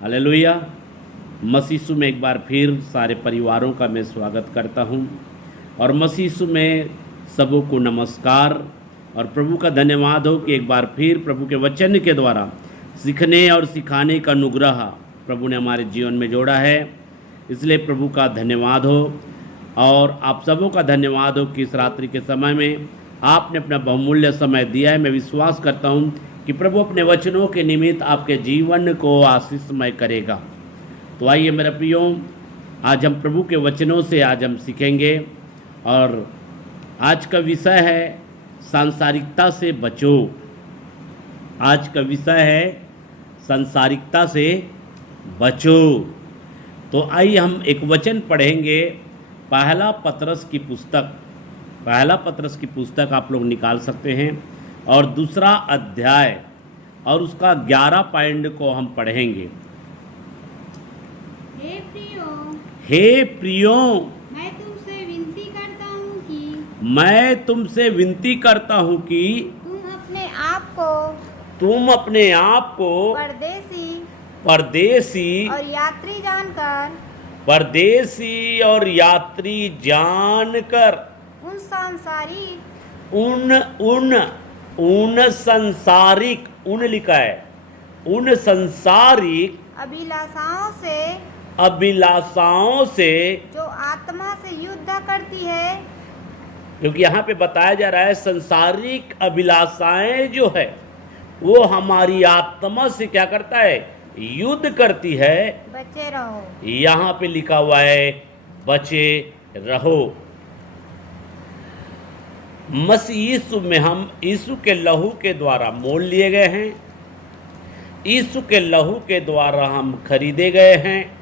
Hallelujah. मसीह यीशु में एक बार फिर सारे परिवारों का मैं स्वागत करता हूं और मसीह यीशु में सबों को नमस्कार और प्रभु का धन्यवाद हो कि एक बार फिर प्रभु के वचन के द्वारा सीखने और सिखाने का अनुग्रह प्रभु ने हमारे जीवन में जोड़ा है। इसलिए प्रभु का धन्यवाद हो और आप सबों का धन्यवाद हो कि इस रात्रि के समय में आपने अपना बहुमूल्य समय दिया है। मैं विश्वास करता हूं कि प्रभु अपने वचनों के निमित्त आपके जीवन को आशीषमय करेगा। तो आइए मेरे प्रियो, आज हम प्रभु के वचनों से आज हम सीखेंगे और आज का विषय है सांसारिकता से बचो। आज का विषय है सांसारिकता से बचो। तो आइए हम एक वचन पढ़ेंगे, पहला पतरस की पुस्तक आप लोग निकाल सकते हैं और दूसरा अध्याय और उसका 11 पॉइंट को हम पढ़ेंगे। हे प्रियो, मैं तुमसे विनती करता हूँ कि तुम अपने आप को परदेसी और यात्री जानकर उन संसारिक अभिलाषाओं से जो आत्मा से युद्ध करती है। क्योंकि यहाँ पे बताया जा रहा है संसारिक अभिलाषाएं जो है वो हमारी आत्मा से क्या करता है, युद्ध करती है। बचे रहो। यहाँ पे लिखा हुआ है बचे रहो। मसीह यीशु में हम यीशु के लहू के द्वारा मोल लिए गए हैं। यीशु के लहू के द्वारा हम खरीदे गए हैं।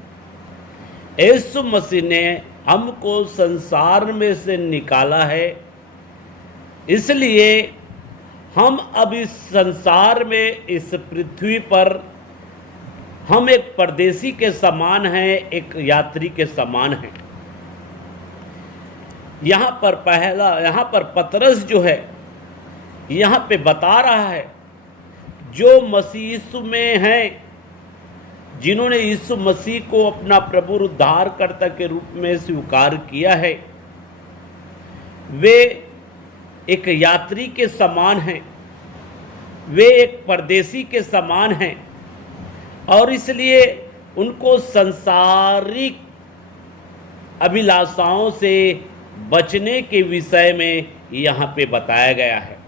यीशु मसीह ने हमको संसार में से निकाला है। इसलिए हम अब इस संसार में, इस पृथ्वी पर हम एक परदेसी के समान हैं, एक यात्री के समान हैं। यहाँ पर पतरस जो है यहाँ पे बता रहा है, जो मसीह यीशु में हैं, जिन्होंने यीशु मसीह को अपना प्रभु उद्धारकर्ता के रूप में स्वीकार किया है, वे एक यात्री के समान हैं, वे एक परदेसी के समान हैं और इसलिए उनको संसारिक अभिलाषाओं से बचने के विषय में यहाँ पे बताया गया है।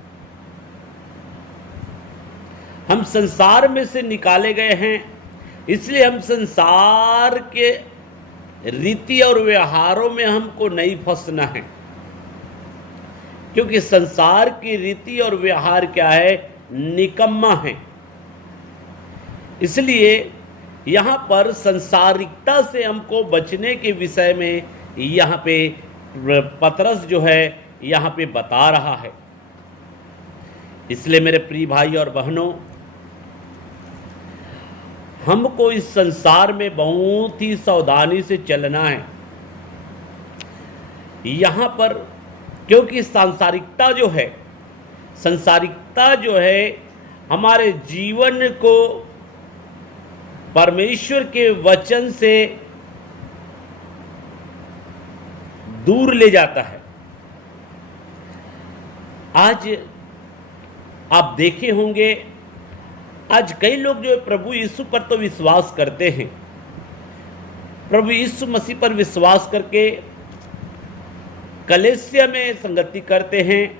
हम संसार में से निकाले गए हैं, इसलिए हम संसार के रीति और व्यवहारों में हमको नहीं फंसना है। क्योंकि संसार की रीति और व्यवहार क्या है, निकम्मा है। इसलिए यहाँ पर संसारिकता से हमको बचने के विषय में यहाँ पे पतरस जो है यहाँ पे बता रहा है। इसलिए मेरे प्रिय भाई और बहनों, हमको इस संसार में बहुत ही सावधानी से चलना है। यहाँ पर क्योंकि सांसारिकता जो है हमारे जीवन को परमेश्वर के वचन से दूर ले जाता है। आज आप देखे होंगे, आज कई लोग जो प्रभु यीशु पर तो विश्वास करते हैं, प्रभु यीशु मसीह पर विश्वास करके कलीसिया में संगति करते हैं,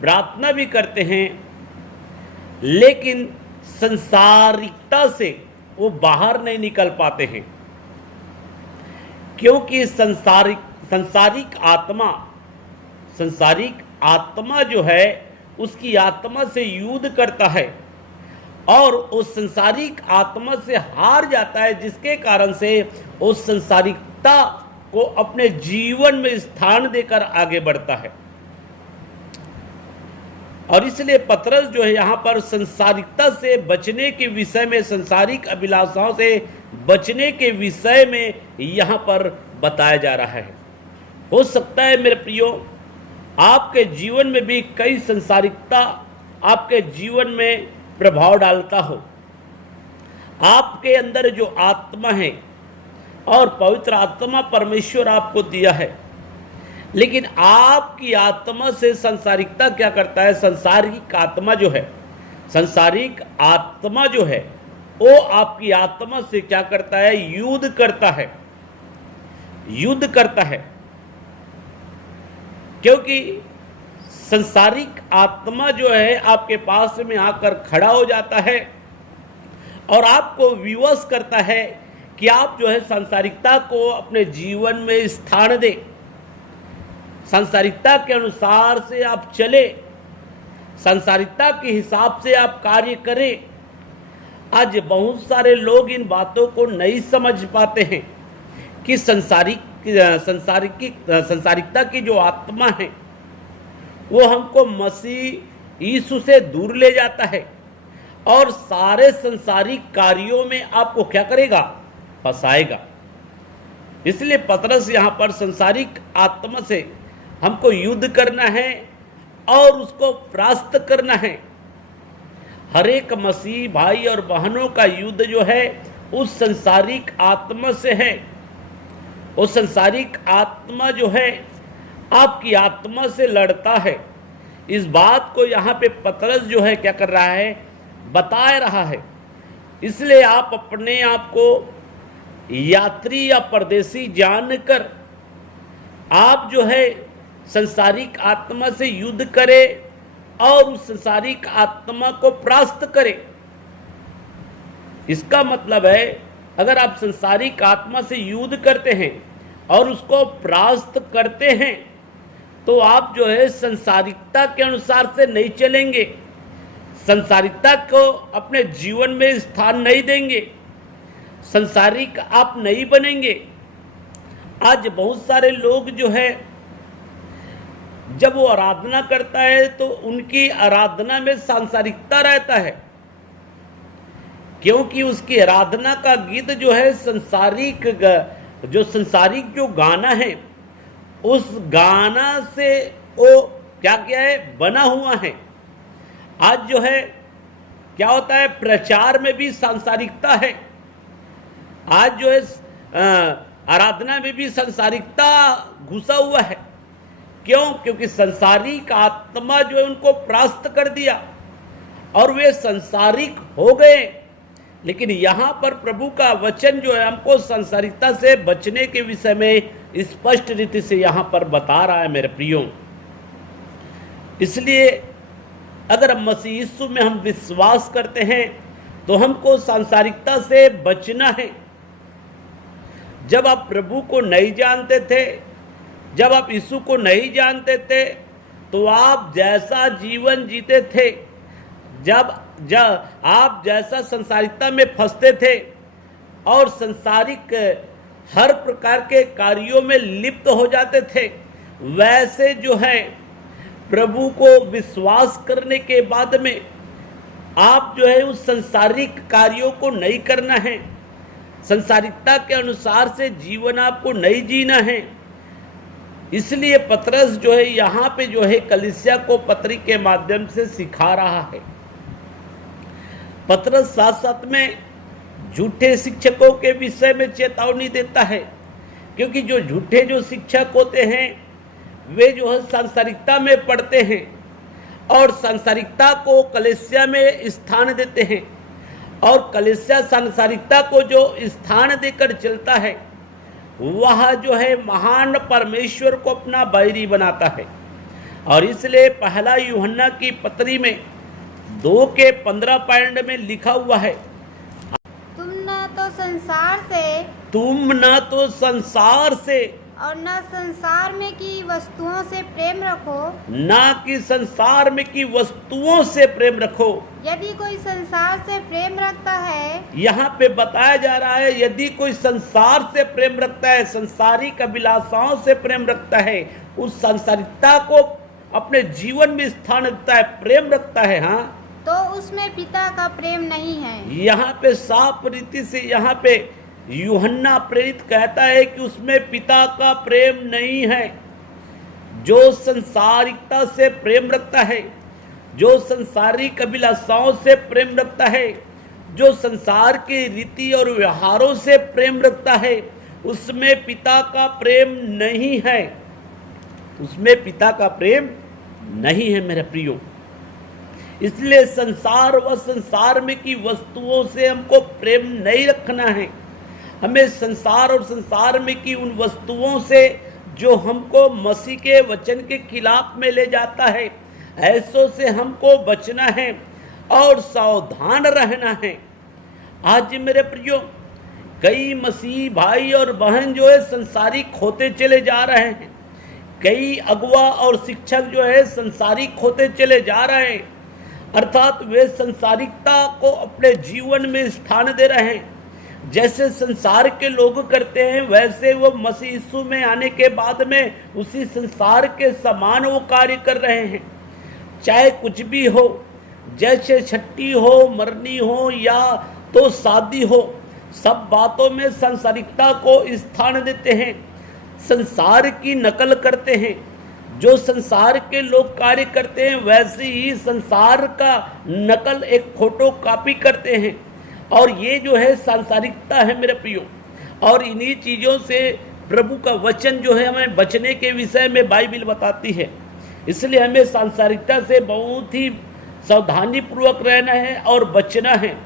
प्रार्थना भी करते हैं, लेकिन संसारिकता से वो बाहर नहीं निकल पाते हैं। क्योंकि संसारिक आत्मा जो है उसकी आत्मा से युद्ध करता है और उस संसारिक आत्मा से हार जाता है, जिसके कारण से उस संसारिकता को अपने जीवन में स्थान देकर आगे बढ़ता है। और इसलिए पतरस जो है यहाँ पर संसारिकता से बचने के विषय में, संसारिक अभिलाषाओं से बचने के विषय में यहाँ पर बताया जा रहा है। हो सकता है मेरे प्रियो, आपके जीवन में भी कई संसारिकता आपके जीवन में प्रभाव डालता हो। आपके अंदर जो आत्मा है और पवित्र आत्मा परमेश्वर आपको दिया है, लेकिन आपकी आत्मा से संसारिकता क्या करता है? सांसारिक आत्मा जो है, सांसारिक आत्मा जो है वो आपकी आत्मा से क्या करता है? युद्ध करता है, युद्ध करता है। क्योंकि संसारिक आत्मा जो है आपके पास में आकर खड़ा हो जाता है और आपको विवश करता है कि आप जो है सांसारिकता को अपने जीवन में स्थान दें, सांसारिकता के अनुसार से आप चले, सांसारिकता के हिसाब से आप कार्य करें। आज बहुत सारे लोग इन बातों को नहीं समझ पाते हैं कि संसारिकता की जो आत्मा है वो हमको मसीह यीशु से दूर ले जाता है और सारे संसारिक कार्यों में आपको क्या करेगा? फंसाएगा। इसलिए पतरस यहाँ पर संसारिक आत्मा से हमको युद्ध करना है और उसको परास्त करना है। हर एक मसीह भाई और बहनों का युद्ध जो है उस संसारिक आत्मा से है। वो संसारिक आत्मा जो है आपकी आत्मा से लड़ता है। इस बात को यहाँ पे पतरस जो है क्या कर रहा है? बता रहा है। इसलिए आप अपने आप को यात्री या परदेसी जानकर आप जो है संसारिक आत्मा से युद्ध करें और उस संसारिक आत्मा को परास्त करें। इसका मतलब है अगर आप संसारिक आत्मा से युद्ध करते हैं और उसको परास्त करते हैं तो आप जो है संसारिकता के अनुसार से नहीं चलेंगे, संसारिकता को अपने जीवन में स्थान नहीं देंगे, संसारिक आप नहीं बनेंगे। आज बहुत सारे लोग जो है जब वो आराधना करता है तो उनकी आराधना में सांसारिकता रहता है, क्योंकि उसकी आराधना का गीत जो है संसारिक जो गाना है उस गाना से वो क्या है? बना हुआ है। आज जो है क्या होता है? प्रचार में भी सांसारिकता है। आज जो है आराधना में भी सांसारिकता घुसा हुआ है। क्यों? क्योंकि संसारिक आत्मा जो है उनको परास्त कर दिया और वे संसारिक हो गए। लेकिन यहाँ पर प्रभु का वचन जो है हमको संसारिकता से बचने के विषय में स्पष्ट रीति से यहाँ पर बता रहा है मेरे प्रियो। इसलिए अगर मसीह यीशु में हम विश्वास करते हैं तो हमको सांसारिकता से बचना है। जब आप प्रभु को नहीं जानते थे, जब आप यीशु को नहीं जानते थे तो आप जैसा जीवन जीते थे, जब आप जैसा संसारिकता में फंसते थे और संसारिक हर प्रकार के कार्यों में लिप्त हो जाते थे, वैसे जो है प्रभु को विश्वास करने के बाद में आप जो है उस संसारिक कार्यों को नहीं करना है, संसारिकता के अनुसार से जीवन आपको नहीं जीना है। इसलिए पतरस जो है यहाँ पे जो है कलीसिया को पत्री के माध्यम से सिखा रहा है। पतरस साथ साथ में झूठे शिक्षकों के विषय में चेतावनी देता है, क्योंकि जो झूठे जो शिक्षक होते हैं वे जो है सांसारिकता में पढ़ते हैं और सांसारिकता को कलीसिया में स्थान देते हैं और कलीसिया सांसारिकता को जो स्थान देकर चलता है वह जो है महान परमेश्वर को अपना बैरी बनाता है। और इसलिए पहला यूहन्ना की पत्री में 2:15 में लिखा हुआ है, तुम न तो संसार से और न संसार में की वस्तुओं से प्रेम रखो, ना कि संसार में की वस्तुओं से प्रेम रखो। यदि कोई संसार से प्रेम रखता है, यहाँ पे बताया जा रहा है यदि कोई संसार से प्रेम रखता है, संसारिक अभिलाषाओं से प्रेम रखता है, उस संसारिकता को अपने जीवन में स्थान देता है, प्रेम रखता है, हाँ, तो उसमें पिता का प्रेम नहीं है। यहाँ पे साफ रीति से यहाँ पे यूहन्ना प्रेरित कहता है कि उसमें पिता का प्रेम नहीं है। जो संसारिकता से प्रेम रखता है, जो संसारिक अभिलाषाओं से प्रेम रखता है, जो संसार के रीति और व्यवहारों से प्रेम रखता है उसमें पिता का प्रेम नहीं है, उसमें पिता का प्रेम नहीं है मेरे प्रियो। इसलिए संसार व संसार में की वस्तुओं से हमको प्रेम नहीं रखना है। हमें संसार और संसार में की उन वस्तुओं से जो हमको मसीह के वचन के खिलाफ में ले जाता है, ऐसों से हमको बचना है और सावधान रहना है। आज मेरे प्रियो, कई मसीह भाई और बहन जो है संसारिक होते चले जा रहे हैं। कई अगुआ और शिक्षक जो है संसारिक होते चले जा रहे हैं, अर्थात वे संसारिकता को अपने जीवन में स्थान दे रहे हैं। जैसे संसार के लोग करते हैं वैसे वो मसीह यीशु में आने के बाद में उसी संसार के समान वो कार्य कर रहे हैं। चाहे कुछ भी हो, जैसे छठी हो, मरनी हो या तो शादी हो, सब बातों में संसारिकता को स्थान देते हैं, संसार की नकल करते हैं। जो संसार के लोग कार्य करते हैं वैसे ही संसार का नकल एक फोटो कॉपी करते हैं, और ये जो है सांसारिकता है मेरे प्रियो। और इन्हीं चीज़ों से प्रभु का वचन जो है हमें बचने के विषय में बाइबिल बताती है। इसलिए हमें सांसारिकता से बहुत ही सावधानी पूर्वक रहना है और बचना है।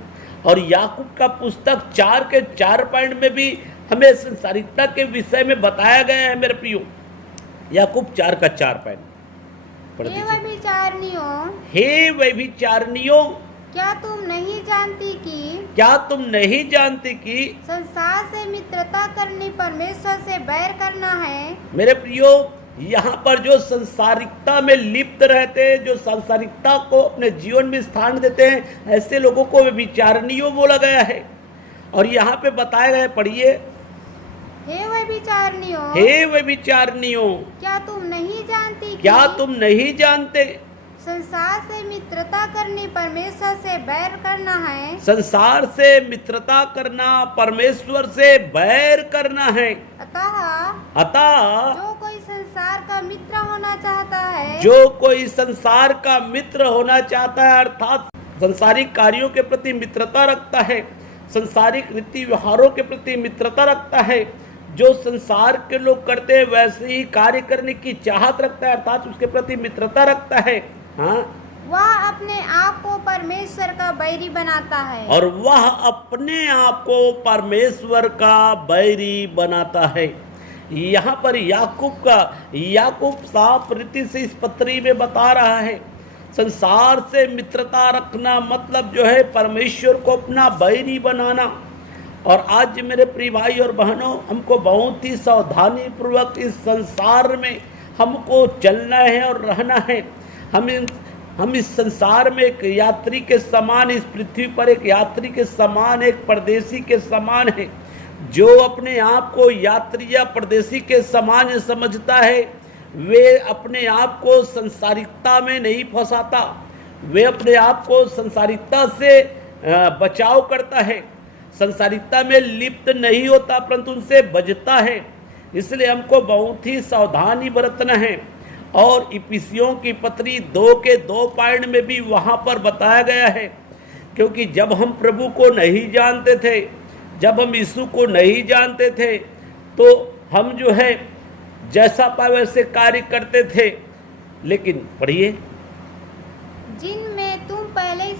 और याकूब का पुस्तक 4 के 4 पॉइंट में भी हमें सांसारिकता के विषय में बताया गया है मेरे प्रियो। याकूब 4 का 4 पॉइंट पढ़ दीजिए। हे व्यभिचारिणियों, क्या तुम नहीं जानती कि संसार से मित्रता करनी परमेश्वर से बैर करना है। मेरे प्रियो, यहाँ पर जो संसारिकता में लिप्त रहते हैं, जो सांसारिकता को अपने जीवन में स्थान देते हैं, ऐसे लोगों को व्यभिचारिणियों बोला गया है। और यहाँ पे बताया गया, पढ़िए। हे व्यभिचारिणियों, क्या तुम नहीं जानते संसार से मित्रता करनी परमेश्वर से बैर करना है। संसार से मित्रता करना परमेश्वर से बैर करना है। अतः जो कोई संसार का मित्र होना चाहता है, अर्थात संसारिक कार्यों के प्रति मित्रता रखता है, संसारिक रीति व्यवहारों के प्रति मित्रता रखता है, जो संसार के लोग करते हैं वैसे ही कार्य करने की चाहत रखता है, अर्थात उसके प्रति मित्रता रखता है, हाँ, वह अपने आप को परमेश्वर का बैरी बनाता है। और वह अपने आप को परमेश्वर का बैरी बनाता है। यहाँ पर याकूब साफ रीति से इस पत्री में बता रहा है, संसार से मित्रता रखना मतलब जो है परमेश्वर को अपना बैरी बनाना। और आज मेरे प्रिय भाई और बहनों, हमको बहुत ही सावधानी पूर्वक इस संसार में हमको चलना है और रहना है। हम इस संसार में एक यात्री के समान, इस पृथ्वी पर एक यात्री के समान, एक परदेशी के समान है। जो अपने आप को यात्री या परदेशी के समान समझता है, वे अपने आप को संसारिकता में नहीं फंसाता, वे अपने आप को संसारिकता से बचाव करता है, संसारिकता में लिप्त नहीं होता, परंतु उनसे बचता है। इसलिए हमको बहुत ही सावधानी बरतना है। और इफिसियों की पत्री 2 के 2 पॉइंट में भी वहाँ पर बताया गया है, क्योंकि जब हम प्रभु को नहीं जानते थे, जब हम यीशु को नहीं जानते थे, तो हम जो है जैसा पाए वैसे कार्य करते थे। लेकिन पढ़िए, जिनमें तुम पहले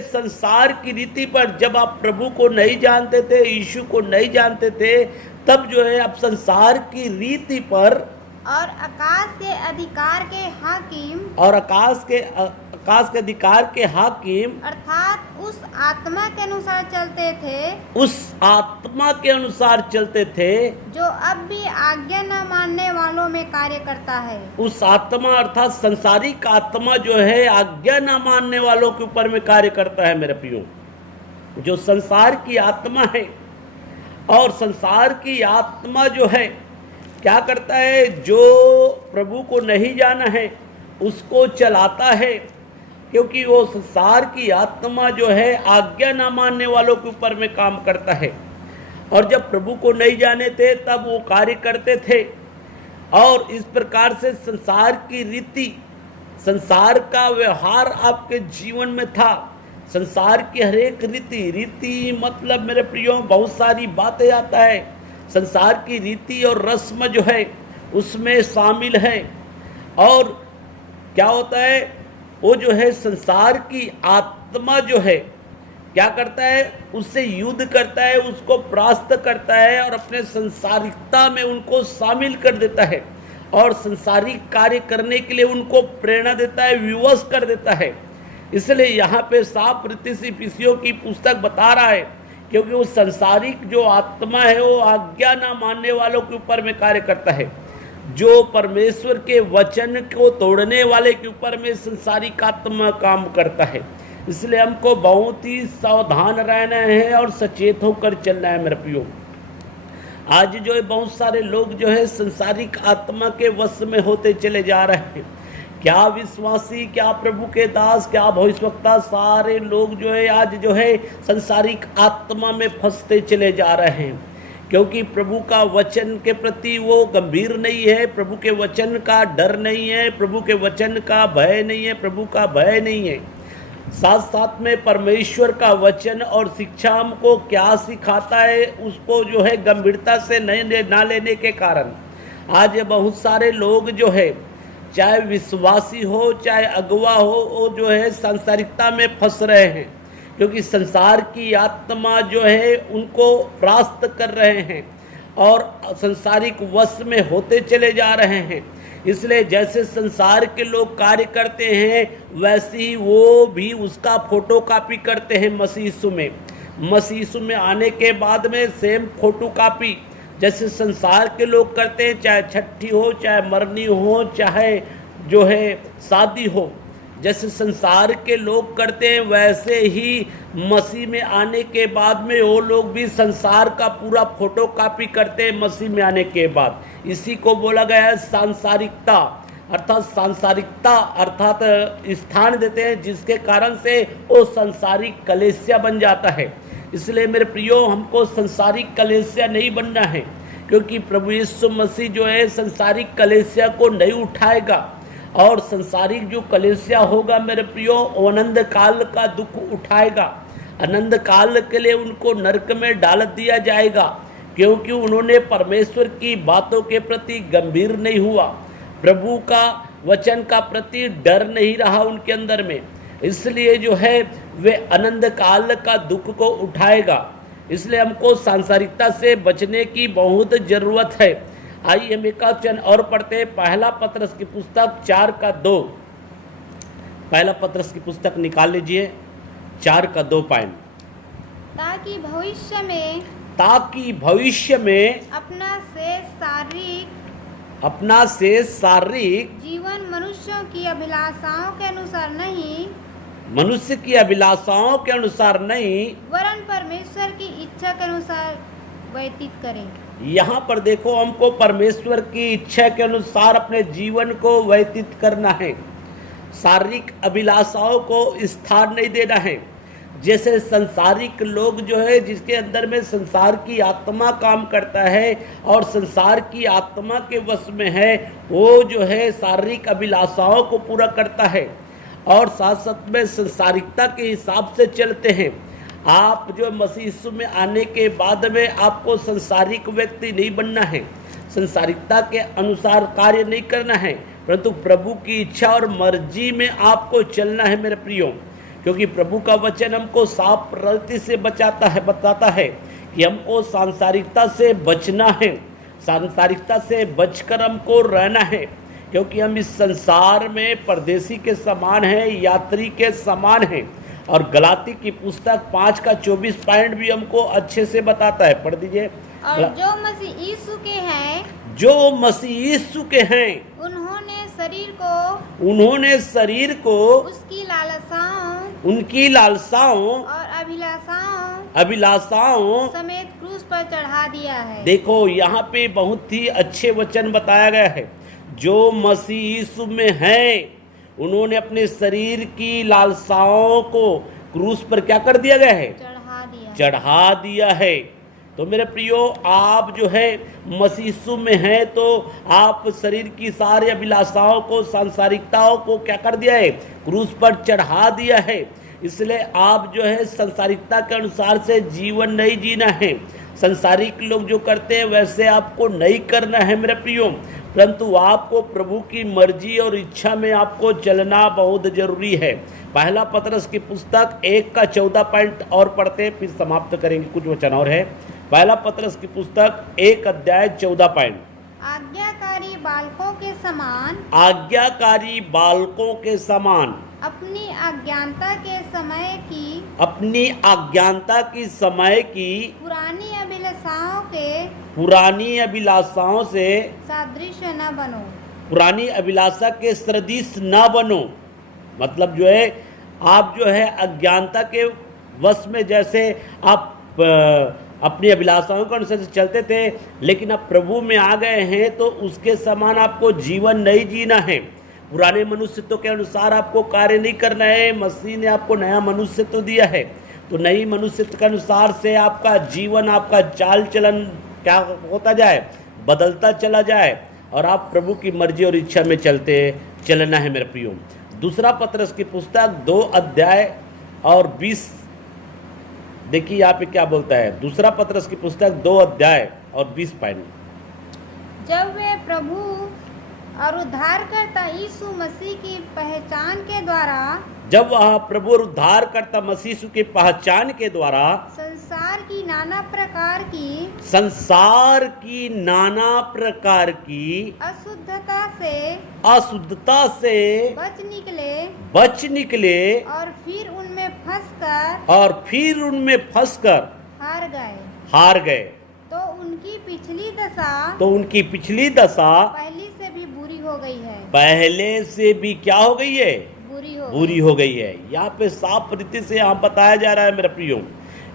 संसार की रीति पर, जब आप प्रभु को नहीं जानते थे, यीशु को नहीं जानते थे, तब जो है आप संसार की रीति पर और आकाश के अधिकार के हाकिम, अर्थात उस आत्मा के अनुसार चलते थे, जो अब भी आज्ञा न मानने वालों में कार्य करता है। उस आत्मा अर्थात संसारिक आत्मा जो है आज्ञा न मानने वालों के ऊपर में कार्य करता है मेरे प्रियो। जो संसार की आत्मा है, और संसार की आत्मा जो है क्या करता है, जो प्रभु को नहीं जाना है उसको चलाता है, क्योंकि वो संसार की आत्मा जो है आज्ञा ना मानने वालों के ऊपर में काम करता है। और जब प्रभु को नहीं जाने थे तब वो कार्य करते थे। और इस प्रकार से संसार की रीति, संसार का व्यवहार आपके जीवन में था, संसार की हर एक रीति मतलब मेरे प्रियो बहुत सारी बातें आता है, संसार की रीति और रस्म जो है उसमें शामिल है। और क्या होता है, वो जो है संसार की आत्मा जो है क्या करता है, उससे युद्ध करता है, उसको परास्त करता है और अपने संसारिकता में उनको शामिल कर देता है और संसारिक कार्य करने के लिए उनको प्रेरणा देता है, विवश कर देता है। इसलिए यहाँ पे साफ रीतियों की पुस्तक बता रहा है, क्योंकि वो संसारिक जो आत्मा है वो आज्ञा ना मानने वालों के ऊपर में कार्य करता है, जो परमेश्वर के वचन को तोड़ने वाले के ऊपर में संसारिक आत्मा काम करता है। इसलिए हमको बहुत ही सावधान रहना है और सचेत होकर चलना है मेरे प्रियो। आज जो है बहुत सारे लोग जो है संसारिक आत्मा के वश में होते चले जा रहे हैं। क्या विश्वासी, क्या प्रभु के दास, क्या भविष्यवक्ता, सारे लोग जो है आज जो है संसारिक आत्मा में फंसते चले जा रहे हैं, क्योंकि प्रभु का वचन के प्रति वो गंभीर नहीं है, प्रभु के वचन का डर नहीं है, प्रभु के वचन का भय नहीं है, प्रभु का भय नहीं है। साथ साथ में परमेश्वर का वचन और शिक्षा हमको क्या सिखाता है उसको जो है गंभीरता से ना लेने के कारण आज बहुत सारे लोग जो है, चाहे विश्वासी हो चाहे अगुवा हो, वो जो है सांसारिकता में फंस रहे हैं, क्योंकि संसार की आत्मा जो है उनको परास्त कर रहे हैं और संसारिक वश में होते चले जा रहे हैं। इसलिए जैसे संसार के लोग कार्य करते हैं वैसे ही वो भी उसका फोटो कॉपी करते हैं मसीह यीशु में। मसीह यीशु में आने के बाद में सेम फोटो कॉपी जैसे संसार के लोग करते हैं, चाहे छठी हो, चाहे मरनी हो, चाहे जो है शादी हो, जैसे संसार के लोग करते हैं वैसे ही मसीह में आने के बाद में वो लोग भी संसार का पूरा फोटो कॉपी करते हैं मसीह में आने के बाद। इसी को बोला गया है सांसारिकता, अर्थात सांसारिकता अर्थात स्थान देते हैं जिसके कारण से वो संसारिक कलेसिया बन जाता है। इसलिए मेरे प्रियो, हमको संसारिक कलेसिया नहीं बनना है, क्योंकि प्रभु यीशु मसीह जो है संसारिक कलेसिया को नहीं उठाएगा और संसारिक जो कलेसिया होगा मेरे प्रियो आनंद काल का दुख उठाएगा। आनंद काल के लिए उनको नरक में डाल दिया जाएगा, क्योंकि उन्होंने परमेश्वर की बातों के प्रति गंभीर नहीं हुआ, प्रभु का वचन का प्रति डर नहीं रहा उनके अंदर में, इसलिए जो है वे आनंद काल का दुख को उठाएगा। इसलिए हमको सांसारिकता से बचने की बहुत जरूरत है। आइए हम एक वचन और पढ़ते हैं, पहला पत्रस की पुस्तक 4:2। पहला पत्रस की पुस्तक निकाल लीजिए, 4:2 पॉइंट। ताकि भविष्य में अपना शेष शारीरिक जीवन मनुष्यों की अभिलाषाओं के अनुसार नहीं, मनुष्य की अभिलाषाओं के अनुसार नहीं, वरन परमेश्वर की इच्छा के अनुसार व्यतीत करें। यहाँ पर देखो, हमको परमेश्वर की इच्छा के अनुसार अपने जीवन को व्यतीत करना है, शारीरिक अभिलाषाओं को स्थान नहीं देना है। जैसे संसारिक लोग जो है जिसके अंदर में संसार की आत्मा काम करता है और संसार की आत्मा के वश में है, वो जो है शारीरिक अभिलाषाओं को पूरा करता है और साथ साथ में संसारिकता के हिसाब से चलते हैं। आप जो मसीह यीशु में आने के बाद में आपको संसारिक व्यक्ति नहीं बनना है, संसारिकता के अनुसार कार्य नहीं करना है, परंतु प्रभु की इच्छा और मर्जी में आपको चलना है मेरे प्रियो। क्योंकि प्रभु का वचन हमको साफ प्रवृत्ति से बताता है कि हमको सांसारिकता से बचना है, सांसारिकता से बचकर हमको रहना है, क्योंकि हम इस संसार में परदेसी के समान हैं, यात्री के समान हैं। और गलाती की पुस्तक 5:24 पॉइंट भी हमको अच्छे से बताता है, पढ़ दीजिए। और जो मसीह यीशु के हैं, उन्होंने शरीर को उनकी लालसाओं और अभिलाषाओं समेत क्रूस पर चढ़ा दिया है। देखो, यहाँ पे बहुत ही अच्छे वचन बताया गया है। जो मसीह यीशु में हैं, उन्होंने अपने शरीर की लालसाओं को क्रूस पर क्या कर दिया गया है? चढ़ा दिया है। तो मेरे प्रियो, आप जो है मसीह यीशु में हैं तो आप शरीर की सारी अभिलाषाओं को, सांसारिकताओं को क्या कर दिया है, क्रूस पर चढ़ा दिया है। इसलिए आप जो है संसारिकता के अनुसार से जीवन नहीं जीना है। संसारिक लोग जो करते हैं वैसे आपको नहीं करना है मेरे प्रियो, परंतु आपको प्रभु की मर्जी और इच्छा में आपको चलना बहुत जरूरी है। पहला पतरस की पुस्तक 1 का 14 पॉइंट और पढ़ते हैं, फिर समाप्त करेंगे, कुछ वचन और है। पहला पतरस की पुस्तक 1 अध्याय 14 पॉइंट। आज्ञाकारी बालकों के समान, आज्ञाकारी बालकों के समान अपनी अज्ञानता के समय की, अपनी अज्ञानता की समय की पुरानी अभिलाषाओं के पुरानी अभिलाषाओं से सादृश न बनो। पुरानी अभिलाषा के सदृश न बनो। मतलब जो है आप जो है अज्ञानता के वश में, जैसे आप अपनी अभिलाषाओं के अनुसार से चलते थे, लेकिन अब प्रभु में आ गए हैं तो उसके समान आपको जीवन नहीं जीना है। पुराने मनुष्यत्व के अनुसार आपको कार्य नहीं करना है। मसीह ने आपको नया मनुष्यत्व दिया है, तो नई मनुष्यत्व के अनुसार से आपका जीवन, आपका चाल चलन क्या होता जाए, बदलता चला जाए, और आप प्रभु की मर्जी और इच्छा में चलना है मेरे प्रियो। दूसरा पतरस की पुस्तक 2 अध्याय और 20, देखिए यहाँ पे क्या बोलता है। दूसरा पतरस की पुस्तक 2 अध्याय और 20 पॉइंट। जब वे प्रभु और उद्धारकर्ता यीशु मसीह की पहचान के द्वारा, जब वह प्रभु और उद्धारकर्ता मसीह यीशु की पहचान के द्वारा संसार की नाना प्रकार की अशुद्धता से बच निकले और फिर उनमें फंसकर हार गए। तो उनकी पिछली दशा पहले से भी बुरी हो गई है। पहले से भी क्या हो गई है, बुरी हो गई है। यहाँ पे साफ रीति से यहाँ बताया जा रहा है मेरे प्रियो,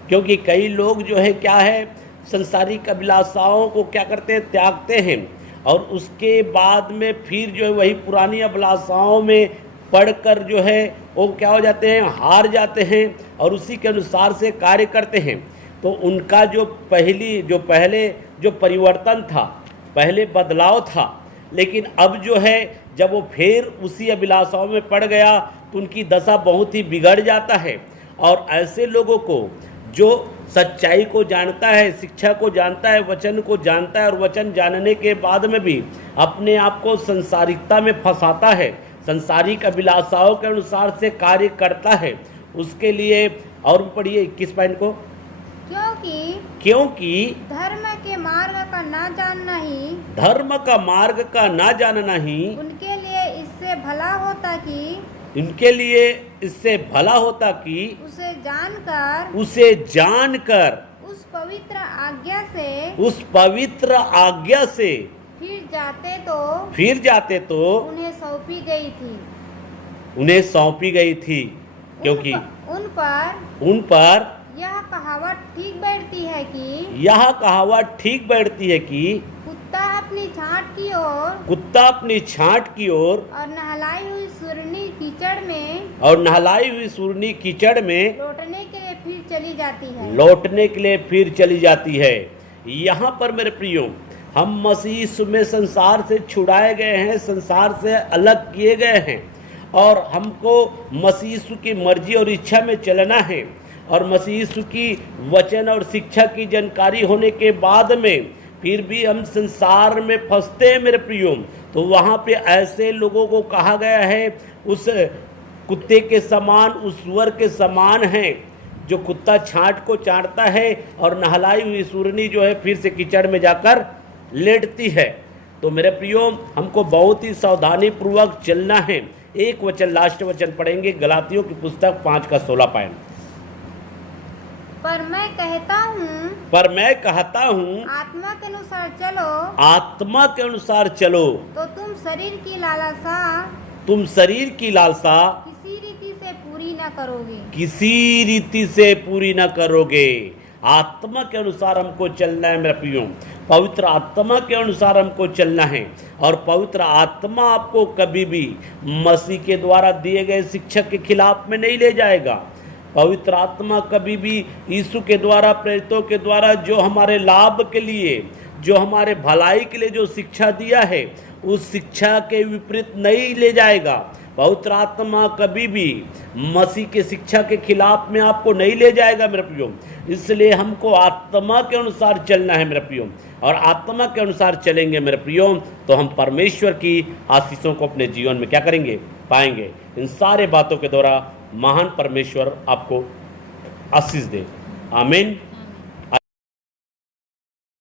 क्योंकि कई लोग जो है क्या है, संसारिक अभिलाषाओं को क्या करते हैं, त्यागते हैं, और उसके बाद में फिर जो है वही पुरानी अभिलाषाओं में पढ़कर जो है वो क्या हो जाते हैं, हार जाते हैं, और उसी के अनुसार से कार्य करते हैं। तो उनका जो पहले जो परिवर्तन था, पहले बदलाव था, लेकिन अब जो है जब वो फिर उसी अभिलाषाओं में पड़ गया तो उनकी दशा बहुत ही बिगड़ जाता है। और ऐसे लोगों को जो सच्चाई को जानता है, शिक्षा को जानता है, वचन को जानता है, और वचन जानने के बाद में भी अपने आप को संसारिकता में फंसाता है, संसारिक अभिलाषाओं के अनुसार से करता है, उसके लिए और पढ़िए 21 पॉइंट को, क्योंकि धर्म के मार्ग का ना जानना ही उनके लिए इससे भला होता कि उसे जानकर उस पवित्र आज्ञा से फिर जाते तो उन्हें सौंपी गई थी, क्योंकि उन पर यह कहावत ठीक बैठती है कि कुत्ता अपनी छांट की ओर और नहलाई हुई सूरनी कीचड़ में लौटने के लिए फिर चली जाती है। यहाँ पर मेरे प्रियो, हम मसीह यीशु में संसार से छुड़ाए गए हैं, संसार से अलग किए गए हैं, और हमको मसीह यीशु की मर्जी और इच्छा में चलना है। और मसीह यीशु की वचन और शिक्षा की जानकारी होने के बाद में फिर भी हम संसार में फंसते हैं मेरे प्रियो, तो वहाँ पे ऐसे लोगों को कहा गया है, उस कुत्ते के समान, उस सुअर के समान हैं, जो कुत्ता छांट को चाटता है और नहलाई हुई सूरनी जो है फिर से कीचड़ में जाकर लेटती है। तो मेरे प्रियो, हमको बहुत ही सावधानी पूर्वक चलना है। एक वचन, लास्ट वचन पढ़ेंगे, गलातियों की पुस्तक 5 का 16 पॉइंट। पर मैं कहता हूँ आत्मा के अनुसार चलो तो तुम शरीर की लालसा किसी रीति से पूरी न करोगे। आत्मा के अनुसार हमको चलना है मेरा प्रियो, पवित्र आत्मा के अनुसार हमको चलना है। और पवित्र आत्मा आपको कभी भी मसीह के द्वारा दिए गए शिक्षा के खिलाफ में नहीं ले जाएगा। पवित्र आत्मा कभी भी यीशु के द्वारा, प्रेरितों के द्वारा जो हमारे लाभ के लिए, जो हमारे भलाई के लिए जो शिक्षा दिया है, उस शिक्षा के विपरीत नहीं ले जाएगा। पवित्र आत्मा कभी भी मसीह के शिक्षा के खिलाफ में आपको नहीं ले जाएगा मेरे प्रियो। इसलिए हमको आत्मा के अनुसार चलना है मेरे प्रियो, और आत्मा के अनुसार चलेंगे मेरे प्रियो तो हम परमेश्वर की आशीषों को अपने जीवन में क्या करेंगे, पाएंगे। इन सारे बातों के द्वारा महान परमेश्वर आपको आशीष दे। आमीन।